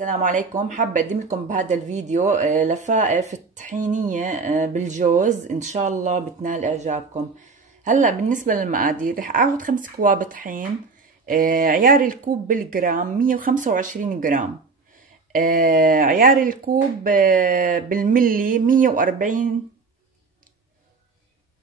السلام عليكم. حابة أقدم لكم بهذا الفيديو لفائف الطحينية بالجوز، إن شاء الله بتنال إعجابكم. هلا بالنسبة للمقادير رح آخذ 5 كواب طحين، عيار الكوب بالجرام 125 جرام، عيار الكوب بالملي 140،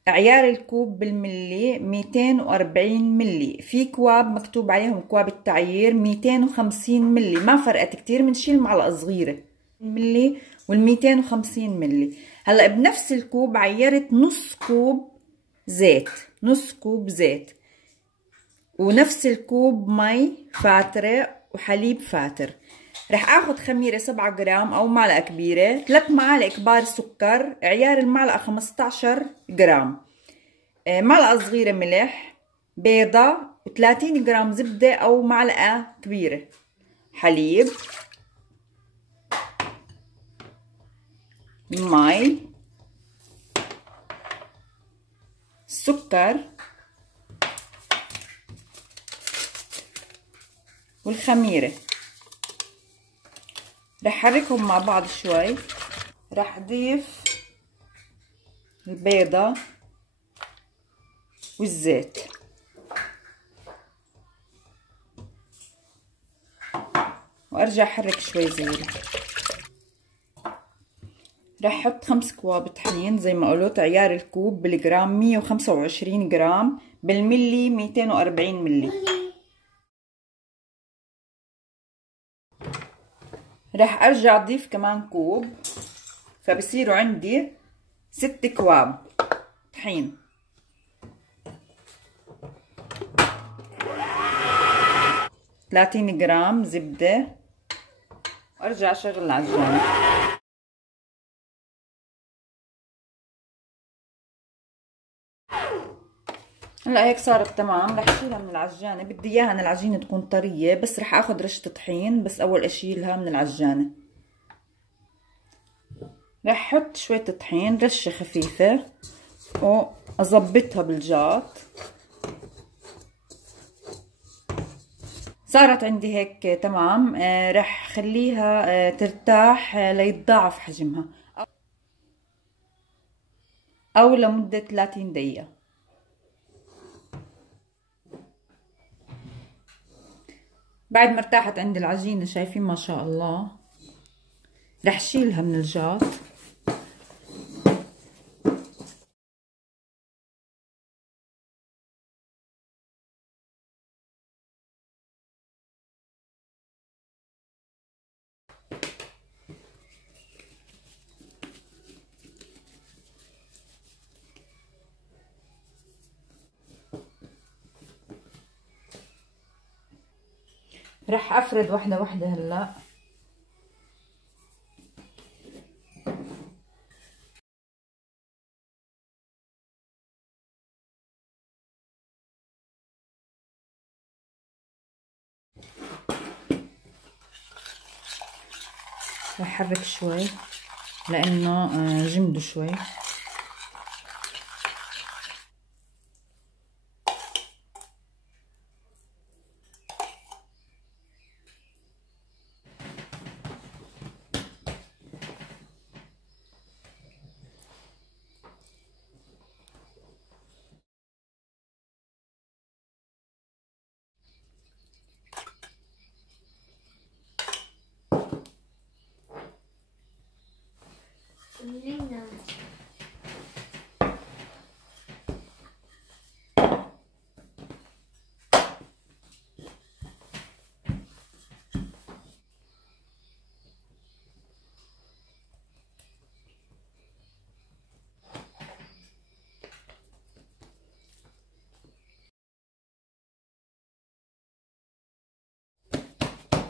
عيار الكوب بالملي 240 ملي. في كواب مكتوب عليهم كواب التعيير 250 ملي، ما فرقت كتير، بنشيل معلقة صغيرة ملي وال 250 ملي. هلا بنفس الكوب عيرت نص كوب زيت، نص كوب زيت، ونفس الكوب مي فاترة وحليب فاتر. رح اخذ خميرة 7 جرام او معلقة كبيرة، 3 معالق كبار سكر، عيار المعلقة 15 جرام، معلقة صغيرة ملح، بيضة، و30 جرام زبدة او معلقة كبيرة حليب، مي، سكر، والخميرة. رح حركهم مع بعض شوي. رح اضيف البيضة والزيت، وارجع احرك شوي صغيرة. رح احط 5 كواب طحين زي ما قلت، عيار الكوب بالجرام 125 جرام، بالملي 240 ملي. رح ارجع اضيف كمان كوب، فبصيروا عندي 6 كواب طحين. ثلاثين جرام زبدة، وارجع اشغل العجانة. هلا هيك صارت تمام. رح اشيلها من العجانة، بدي اياها ان العجينة تكون طرية، بس رح اخذ رشة طحين بس اول اشيلها من العجانة. رح احط شوية طحين، رشة خفيفة، واظبطها بالجاط. صارت عندي هيك تمام. رح خليها ترتاح ليتضاعف حجمها او لمدة 30 دقيقة. بعد ما ارتاحت عندي العجينة، شايفين ما شاء الله، رح شيلها من الجاط. رح افرد واحدة واحدة هلا. رح احرك شوي لانه جمدوا شوي.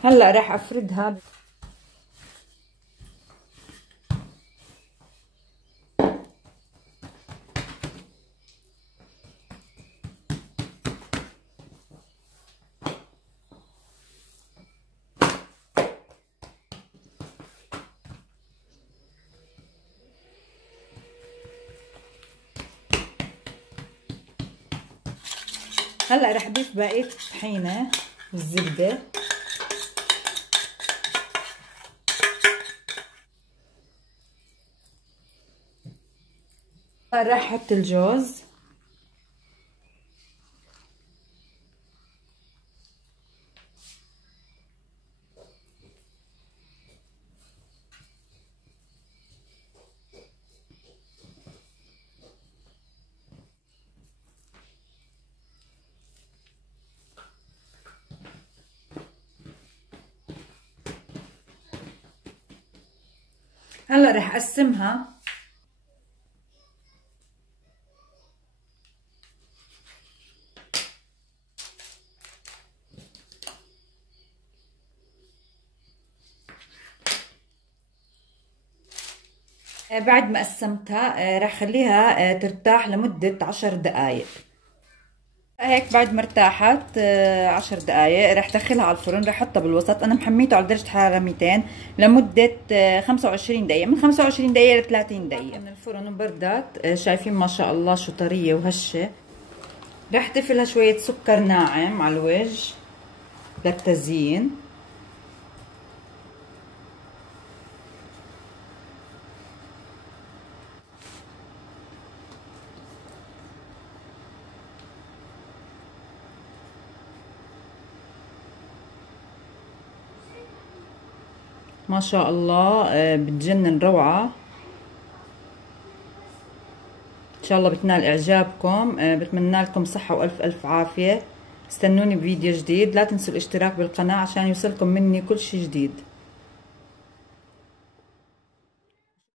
هلا راح افردها. هلا راح اضيف بقيه الطحينه والزبده. راح احط الجوز. هلا رح اقسمها. بعد ما قسمتها رح خليها ترتاح لمدة 10 دقايق. هيك بعد ما ارتاحت 10 دقايق رح دخلها على الفرن. رح احطها بالوسط. انا محميته على درجة حرارة 200 لمدة 25 دقيقة، من 25 دقيقة ل 30 دقيقة من الفرن. وبردت شايفين ما شاء الله شو طرية وهشة. رح تفلها شوية سكر ناعم على الوجه للتزيين. ما شاء الله بتجنن روعة. ان شاء الله بتنال اعجابكم. بتمنى لكم صحة والف الف عافية. استنوني بفيديو جديد. لا تنسوا الاشتراك بالقناة عشان يوصلكم مني كل شي جديد.